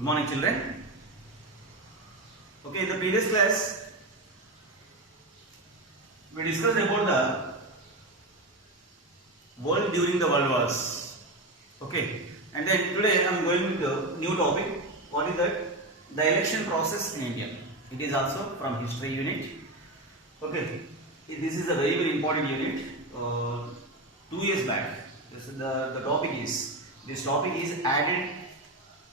Good morning, children. Okay, in the previous class, we discussed about the world during the world wars. Okay, and then today I am going with the new topic. What is that? The election process in India. It is also from history unit. Okay, this is a very, very important unit. 2 years back, the topic is, this topic is added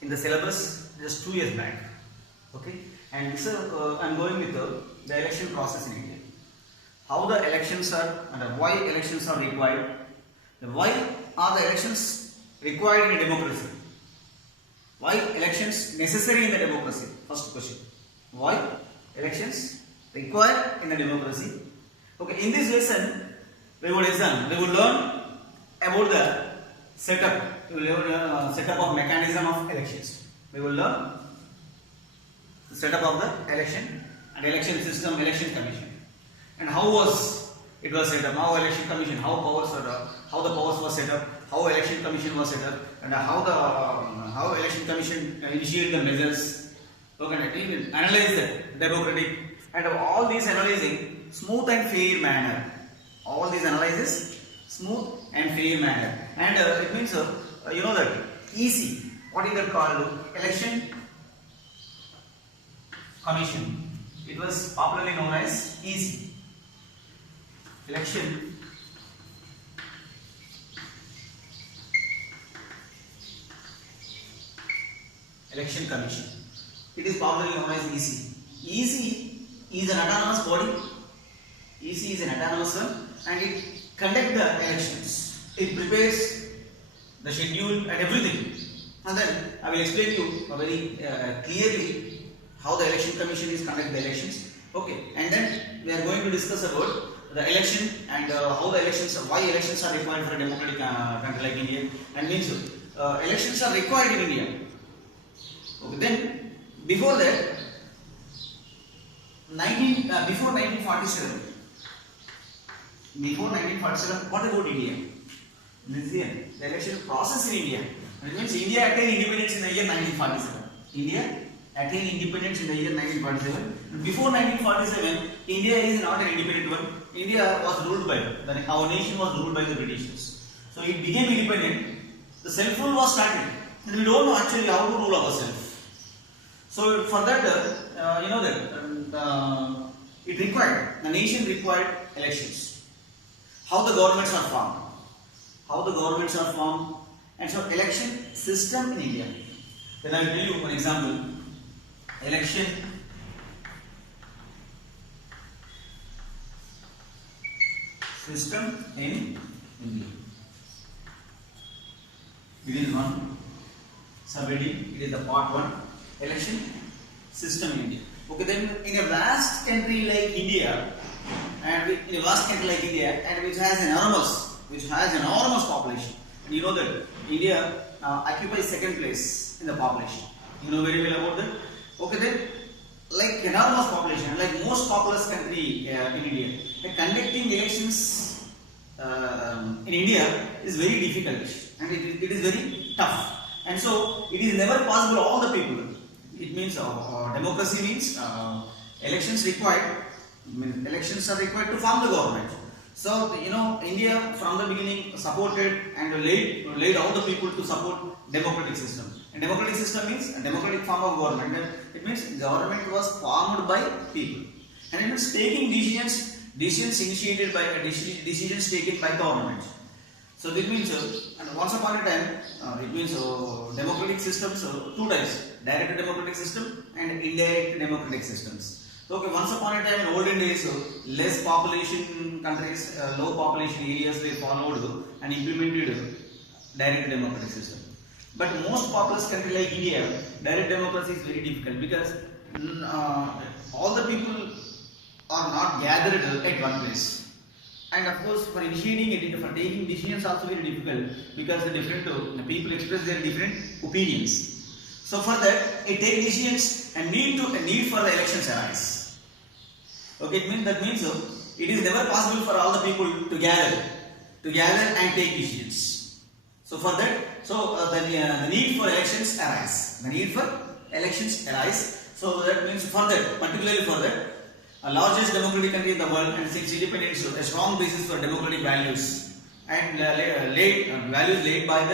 in the syllabus just 2 years back. Okay, and so I am going with the election process in India. How the elections are and why elections are required. Why are the elections required in a democracy? Why elections necessary in the democracy? First question. Why elections required in a democracy? Okay, in this lesson we would learn about the setup. We will learn setup of mechanism of elections. We will learn the setup of the election and election system, election commission, and how was it was set up, how election commission, how powers set up, how the powers was set up, how election commission was set up, and how election commission initiated the measures. Okay, analyze the democratic, and all these analyzing smooth and fair manner. All these analysis smooth and fair manner, and it means you know that EC. What is that called? Election commission. It was popularly known as EC. Election commission. It is popularly known as EC. EC is an autonomous body. EC is an autonomous one, and it conducts the elections. It prepares the schedule and everything. And then I will explain you very clearly how the election commission is conduct the elections. Okay, and then we are going to discuss about the election and how the elections, why elections are required for a democratic country like India, and means elections are required in India. Okay, then before that, before 1947, what about India? The election process in India. It means India attained independence in the year 1947. India attained independence in the year 1947. Before 1947, India is not an independent one. India was ruled by, our nation was ruled by the Britishers. So it became independent. The self-rule was started. And we don't know actually how to rule ourselves. So for that, you know that it required, the nation required elections. How the governments are formed. And so election system in India. Then I will tell you one example. Election system in India. It is one subheading. It is the part 1. Election system in India. Okay, then in a vast country like India, and which has enormous population. And you know that India occupies second place in the population. You know very well about that. Okay, then like enormous population, like most populous country in India, conducting elections in India is very difficult, and it is very tough. And so it is never possible all the people. It means democracy means elections required. Elections are required to form the government. So you know India from the beginning supported and laid all the people to support democratic system. And democratic system means a democratic form of government. And it means government was formed by people. And it means taking decisions initiated by decisions taken by government. So this means and once upon a time it means democratic systems, 2 types: direct democratic system and indirect democratic systems. Okay, once upon a time in olden days, less population countries, low population areas were followed and implemented direct democratic system. But most populous country like India, direct democracy is very difficult because all the people are not gathered at one place. And of course, for initiating it, for taking decisions, also very difficult because the people express their different opinions. So for that, it take decisions and need for the elections arise. Okay, that means it is never possible for all the people to gather and take decisions. So for that, the need for elections arise. The need for elections arise. So that means for that, particularly for that, a largest democratic country in the world and seeks independence, a strong basis for democratic values and values laid by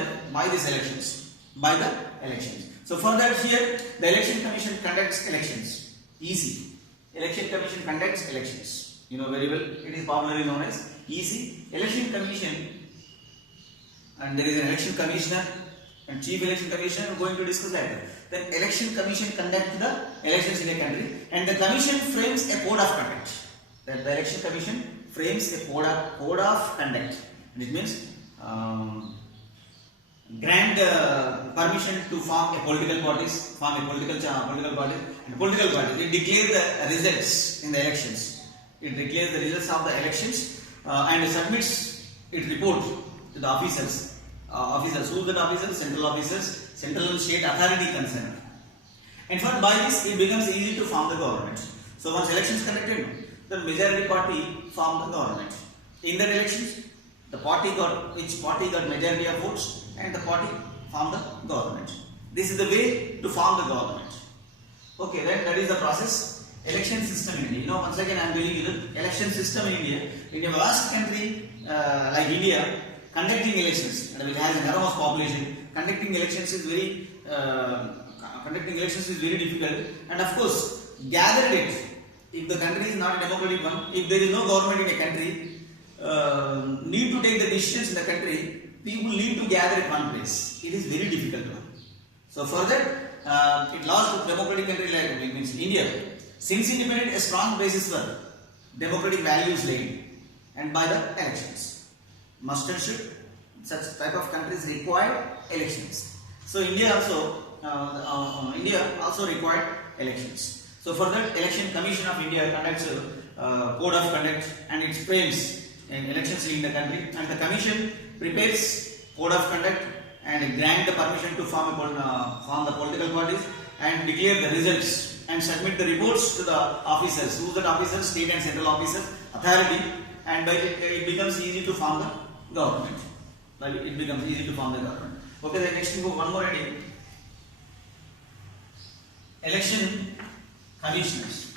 these elections, by the elections. So for that here, the election commission conducts elections. Easy. Election commission conducts elections. You know very well. It is popularly known as easy. Election commission, and there is an election commissioner and chief election commissioner. We are going to discuss that. Then election commission conducts the elections in a country, and the commission frames a code of conduct. That the election commission frames a code of conduct. It means grant permission to form a political parties, and political parties. It declares the results in the elections. It declares the results of the elections and submits its report to the officers. Who are the officers? Central officers, central and state authority concerned. And by this, it becomes easy to form the government. So once elections conducted, the majority party formed the government. In that elections, which party got majority of votes, and the party formed the government. This is the way to form the government. Okay, then that is the process. Election system in India. You know, once again I am telling you the election system in India. In a vast country like India, conducting elections, and it has an enormous population, conducting elections is very difficult. And of course, gathered it. If the country is not a democratic one, if there is no government in a country, need to take the decisions in the country, people need to gather at one place. It is very difficult one. So for that, it lost democratic country like it means India. Since independent, a strong basis for democratic values laid, and by the elections. Must and should, such type of countries require elections. So India also required elections. So for that, Election Commission of India conducts a code of conduct and it frames elections in the country, and the commission prepares code of conduct and grant the permission to form the political parties and declare the results and submit the reports to the officers. Who are the officers? State and central officers, authority, and by it becomes easy to form the government. Okay, then next we go one more idea. Election commissioners,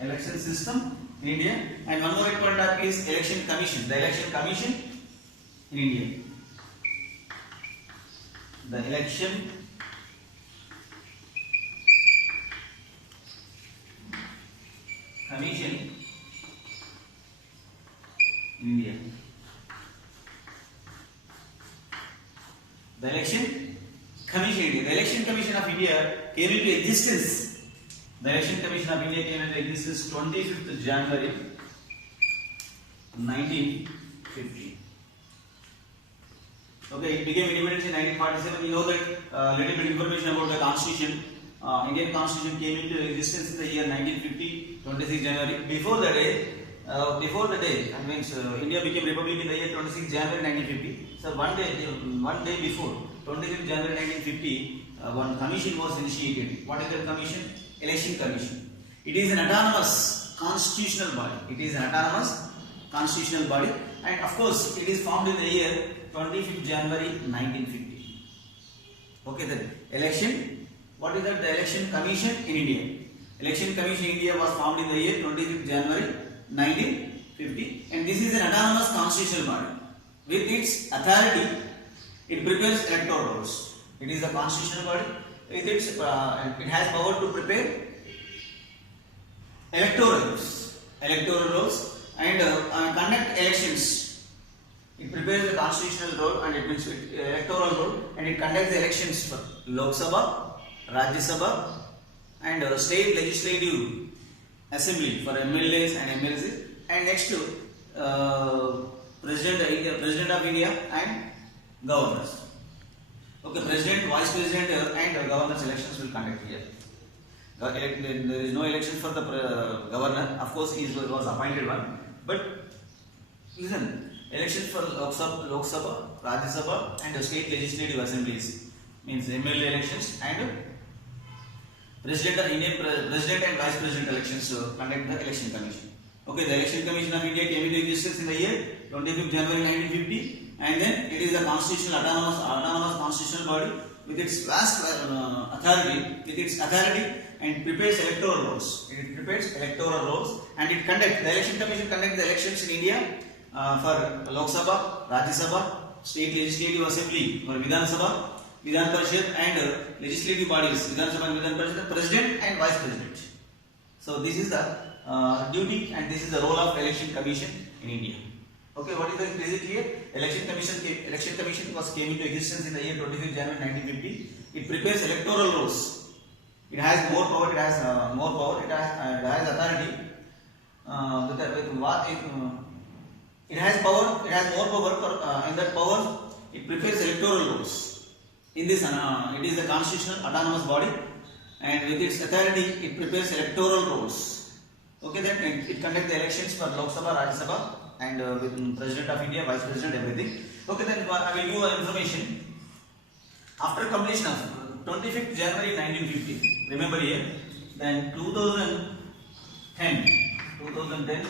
election system in India, and one more important topic is election commission. The election commission in India. The election commission in India. The election commission in India. The election commission of India came into existence. The election commission of India came into existence 25th January 1950. Okay, it became independent in 1947. You know that little bit information about the constitution. Indian constitution came into existence in the year 1950, 26 January. Before the day, I mean, India became republic in the year 26 January 1950. So one day before, 26 January 1950, one commission was initiated. What is that commission? Election Commission. It is an autonomous constitutional body. And of course, it is formed in the year 25th January 1950. Okay, then election. What is that? The Election Commission in India. Election Commission in India was formed in the year 25th January 1950, and this is an autonomous constitutional body. With its authority, it prepares electoral rolls. It is a constitutional body. With its, it has power to prepare electoral rolls, and conduct elections. It prepares the constitutional roll and it means electoral roll, and it conducts the elections for Lok Sabha, Rajya Sabha, and state legislative assembly for MLAs and MLCs, and next to President of India and governors. Okay, President, Vice President and governors elections will conduct here. There is no election for the governor. Of course, he was appointed one. But listen, elections for Lok Sabha, Rajya Sabha and state legislative assemblies means MLA elections and President and Vice President elections conduct the Election Commission. Okay, the Election Commission of India came into existence in the year 25th January 1950, and then it is a constitutional autonomous constitutional body with its vast authority and prepares electoral rolls. It prepares electoral rolls and it conducts, the election commission conducts the elections in India for Lok Sabha, Rajya Sabha, state legislative assembly or Vidhan Sabha, Vidhan Parishad and legislative bodies, Vidhan Sabha and Vidhan Parishad, president and vice president. So this is the duty and this is the role of election commission in India. Okay, what is the, is it clear? Election commission came into existence in the year 25th January 1950. It prepares electoral rolls. It has more power. It has authority. It has power. It has more power. In that power, it prepares electoral rolls. In this, it is a constitutional autonomous body, and with its authority, it prepares electoral rolls. Okay, then it conducts the elections for Lok Sabha, Rajya Sabha, and with President of India, Vice President, everything. Okay, then I will give you information. After completion of 25th January 1950, remember here, then 2010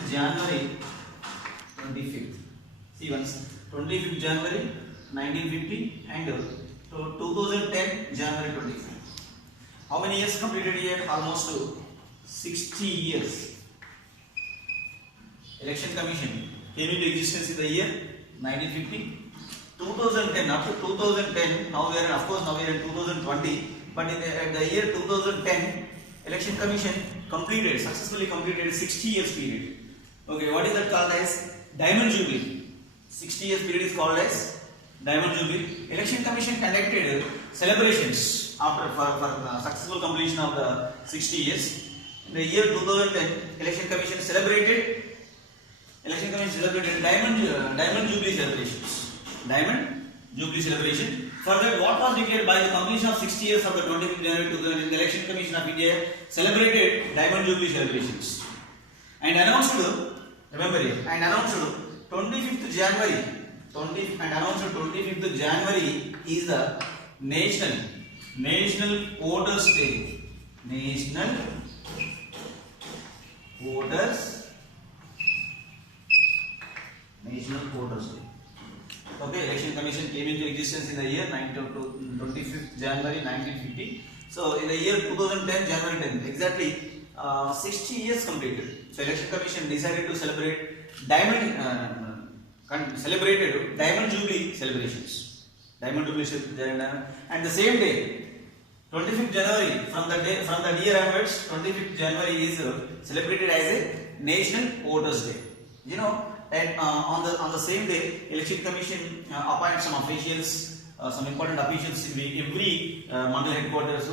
January 25th. See once, 25th January 1950 and 2010 January 25th. How many years completed here? Almost 60 years. Election Commission came into existence in the year 1950. 2010, up to 2010, now we are in 2020, but at the year 2010, Election Commission successfully completed a 60 years period. Okay, what is that called as? Diamond Jubilee. 60 years period is called as Diamond Jubilee. Election Commission conducted celebrations after for successful completion of the 60 years. In the year 2010, Election Commission celebrated Diamond Jubilee celebrations. Diamond Jubilee celebration. For that, what was declared by the completion of 60 years of the 25th January 2000, the Election Commission of India celebrated Diamond Jubilee celebrations and announced, remember here, and announced 25th January is the National Voters Day. National Voters Day. Okay, Election Commission came into existence in the year 25th January 1950. So in the year 2010, January 10th, exactly 60 years completed. So Election Commission decided to celebrated Diamond Jubilee celebrations. And the same day, 25th January, from the year onwards, 25th January is celebrated as a National Voters Day. You know, and on the same day, Election Commission appoints some officials, some important officials in every mandal headquarters,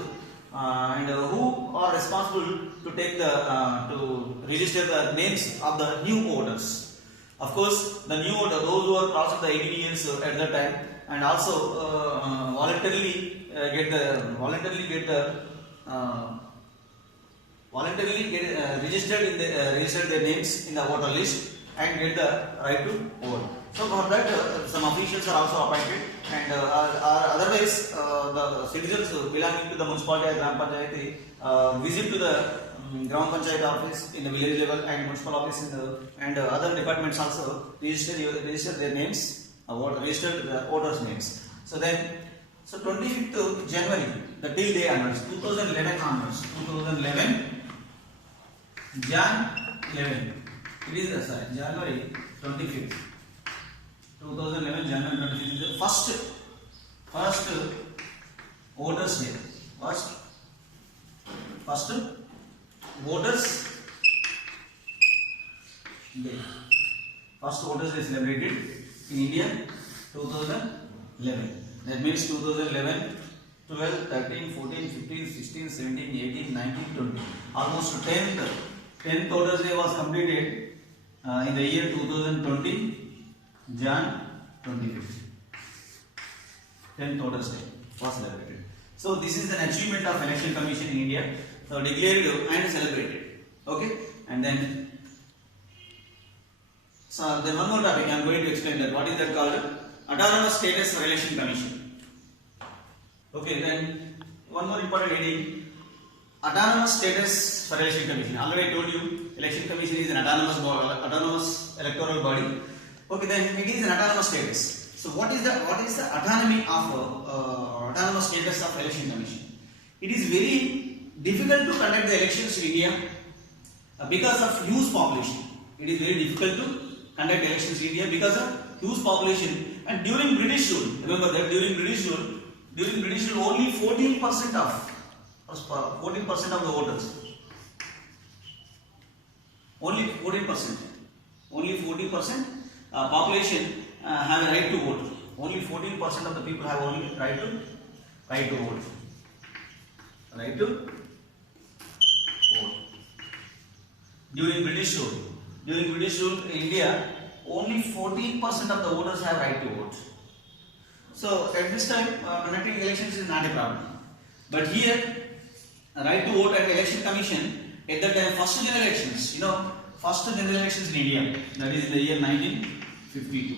and who are responsible to take to register the names of the new voters. Of course, the new voters, those who are crossing the 18 years at that time, and also voluntarily registered their names in the voter list and get the right to vote. So for that, some officials are also appointed, and otherwise the citizens belonging to the municipality or Gram Panchayati visit to the Gram Panchayat office in the village level and municipal office and other departments also register their names, register the voters' names. So 25th January, the till day onwards, 2011 onwards, 2011 Jan 11. It is January 25th. 2011 January 25th is the first voters day. First voters day. First voters day celebrated in India 2011. That means 2011, 12, 13, 14, 15, 16, 17, 18, 19, 20. Almost 10th voters day was completed in the year 2020, Jan 25th. 10th voters day was celebrated. So this is an achievement of Election Commission in India. So declared and celebrated. Okay, and then one more topic I am going to explain that. What is that called? Autonomous status for Election Commission. Okay, then one more important heading. Autonomous status for Election Commission. Already I told you, Election Commission is an autonomous electoral body. Okay, then it is an autonomous status. So what is the autonomy of autonomous status of election commission. It is very difficult to conduct the elections in India because of huge population. It is very difficult to conduct elections in India because of huge population. And during British rule, remember that during British rule only 14% of the voters, only 14% population have a right to vote. Only 14% of the people have only right to vote. Right to vote. During British rule in India, only 14% of the voters have right to vote. So at this time, conducting elections is not a problem. But here, right to vote and election commission at that time, first general elections, first general elections in India, that is in the year 1952.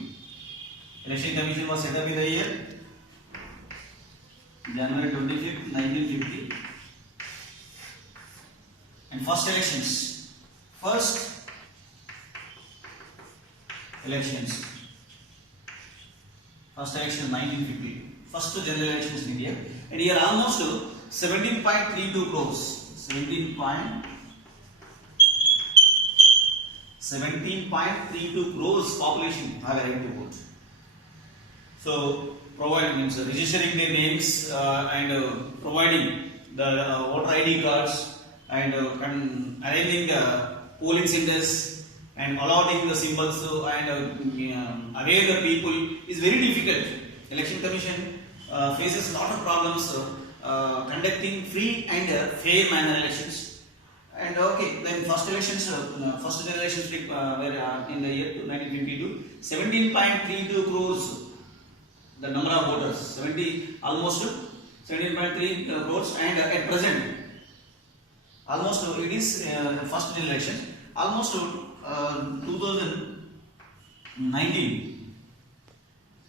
Election commission was set up in the year January 25th, 1950. And first elections 1950, first general elections in India, and here almost 17.32 crores, 17.32 crores population have a right to vote. So registering their names and providing the voter ID cards and arranging the polling centers and allotting the symbols and aware the people is very difficult. Election Commission faces a lot of problems conducting free and fair manner elections. And then first general elections were in the year 1952. 17.32 crores the number of voters, almost 17.3 crores, and at present almost it is first general election, almost 2019,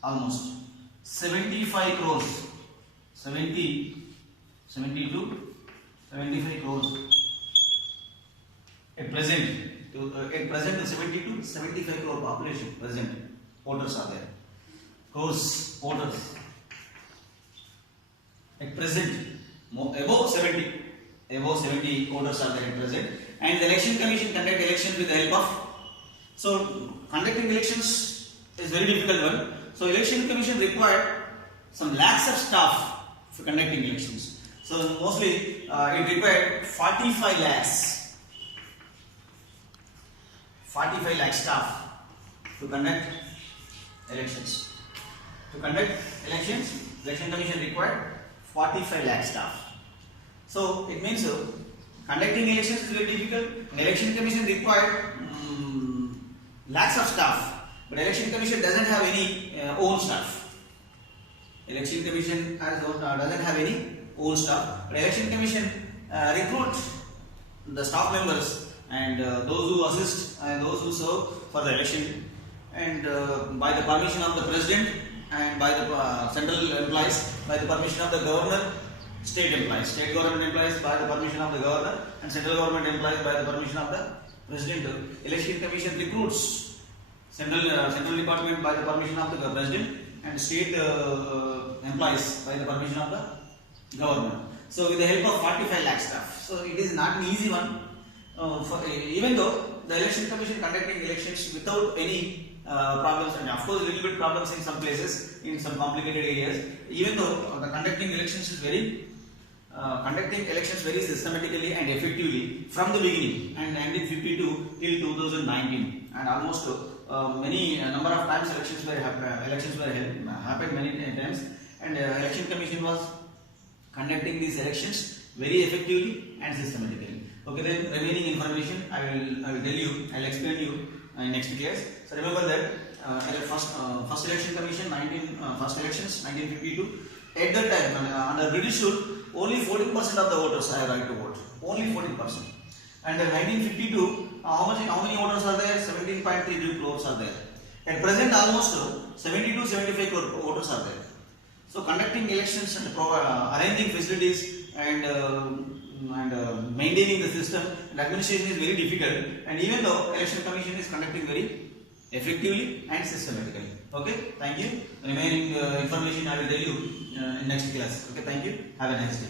almost 75 crores, 75 crores at present 75 crore population present voters are there. Crores voters at present, above 70 voters are there at present, and the election commission conduct elections with the help of. So conducting elections is very difficult one. So election commission required some lakhs of staff for conducting elections. So mostly it required 45 lakh staff to conduct elections. To conduct elections, election commission required 45 lakh staff. So it means conducting elections is very difficult. Election commission required lakhs of staff, but election commission doesn't have any own staff. Election commission doesn't have any own staff, but election commission recruit the staff members and those who assist and those who serve for the election, and by the permission of the president and by the central employees, by the permission of the governor, state government employees by the permission of the governor, and central government employees by the permission of the president. Election commission recruits central department by the permission of the president, and state employees by the permission of the governor. So with the help of 45 lakh staff. So it is not an easy one. Even though the election commission conducting elections without any problems, and of course little bit problems in some places, in some complicated areas, even though the conducting elections very systematically and effectively from the beginning, and 1952 till 2019, and almost many number of times elections were happened many times, and election commission was conducting these elections very effectively and systematically. Okay, then remaining information I will tell you, I will explain to you in next class. So remember that first election commission, first elections 1952. At that time, under British rule, only 14% of the voters have right to vote. Only 14%. And in 1952, how many voters are there? 17.32 crores are there. At present, almost 70-75 crore voters are there. So conducting elections and arranging facilities and maintaining the system and administration is very difficult. And even though election commission is conducting very effectively and systematically. Okay, thank you. Remaining information I will tell you in next class. Okay, thank you. Have a nice day.